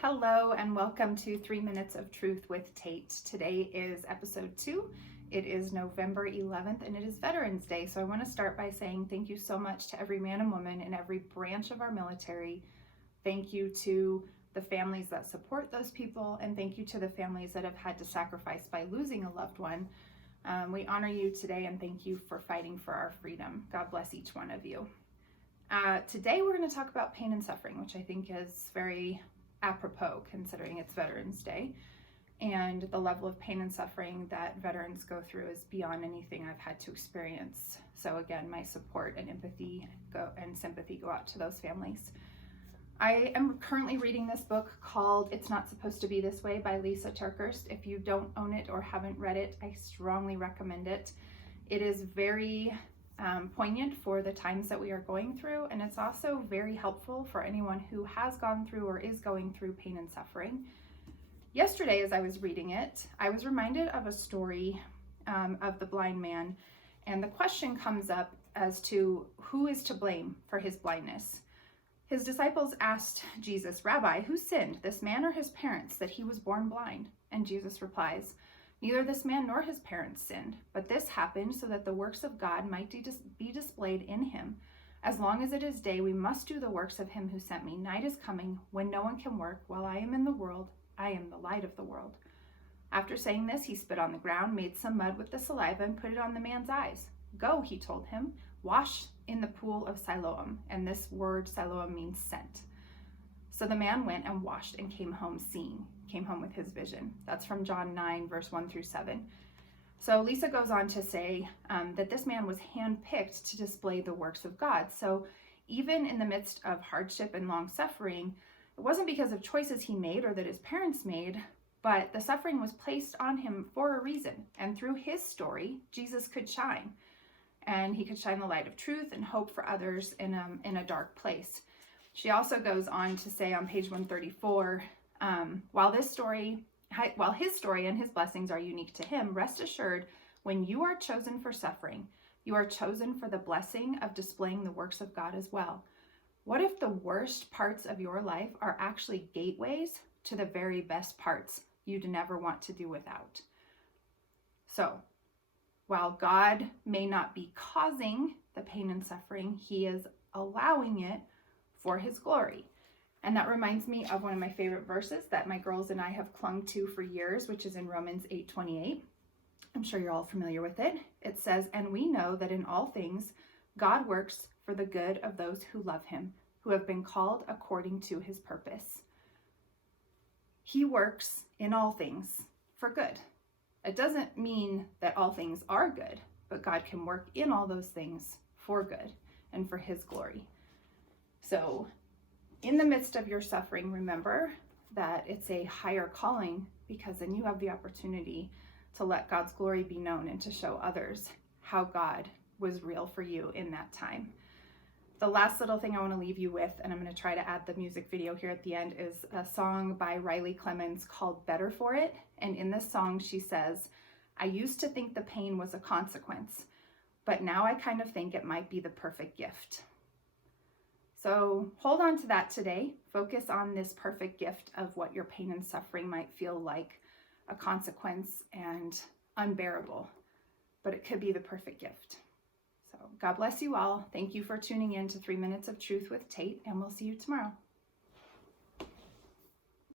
Hello and welcome to 3 Minutes of Truth with Tate. Today is episode 2. It is November 11th and it is Veterans Day. So I want to start by saying thank you so much to every man and woman in every branch of our military. Thank you to the families that support those people, and thank you to the families that have had to sacrifice by losing a loved one. We honor you today and thank you for fighting for our freedom. God bless each one of you. Today we're going to talk about pain and suffering, which I think is very apropos considering it's Veterans Day, and the level of pain and suffering that veterans go through is beyond anything I've had to experience. So again, my support and empathy and sympathy go out to those families. I am currently reading this book called It's Not Supposed to Be This Way by Lysa TerKeurst. If you don't own it or haven't read it, I strongly recommend it. It is very poignant for the times that we are going through, and it's also very helpful for anyone who has gone through or is going through pain and suffering. Yesterday, as I was reading it, I was reminded of a story of the blind man, and the question comes up as to who is to blame for his blindness. His disciples asked Jesus, "Rabbi, who sinned, this man or his parents, that he was born blind?" And Jesus replies, "Neither this man nor his parents sinned, but this happened so that the works of God might be displayed in him. As long as it is day, we must do the works of him who sent me. Night is coming when no one can work. While I am in the world, I am the light of the world." After saying this, he spit on the ground, made some mud with the saliva, and put it on the man's eyes. "Go," he told him, "wash in the pool of Siloam." And this word Siloam means sent. So the man went and washed and came home with his vision. That's from John 9, verse 1 through 7. So Lysa goes on to say that this man was handpicked to display the works of God. So even in the midst of hardship and long suffering, it wasn't because of choices he made or that his parents made, but the suffering was placed on him for a reason. And through his story, Jesus could shine. And he could shine the light of truth and hope for others in a dark place. She also goes on to say on page 134, while his story and his blessings are unique to him, rest assured, when you are chosen for suffering, you are chosen for the blessing of displaying the works of God as well. What if the worst parts of your life are actually gateways to the very best parts you'd never want to do without? So, while God may not be causing the pain and suffering, he is allowing it for his glory. And that reminds me of one of my favorite verses that my girls and I have clung to for years, which is in Romans 8:28. I'm sure you're all familiar with it. It says, "And we know that in all things God works for the good of those who love him, who have been called according to his purpose." He works in all things for good. It doesn't mean that all things are good, but God can work in all those things for good and for his glory. So in the midst of your suffering, remember that it's a higher calling, because then you have the opportunity to let God's glory be known and to show others how God was real for you in that time. The last little thing I want to leave you with, and I'm going to try to add the music video here at the end, is a song by Riley Clemens called "Better for It." And in this song, she says, "I used to think the pain was a consequence, but now I kind of think it might be the perfect gift." So hold on to that today. Focus on this perfect gift of what your pain and suffering might feel like a consequence and unbearable, but it could be the perfect gift. So God bless you all. Thank you for tuning in to 3 Minutes of Truth with Tate, and we'll see you tomorrow.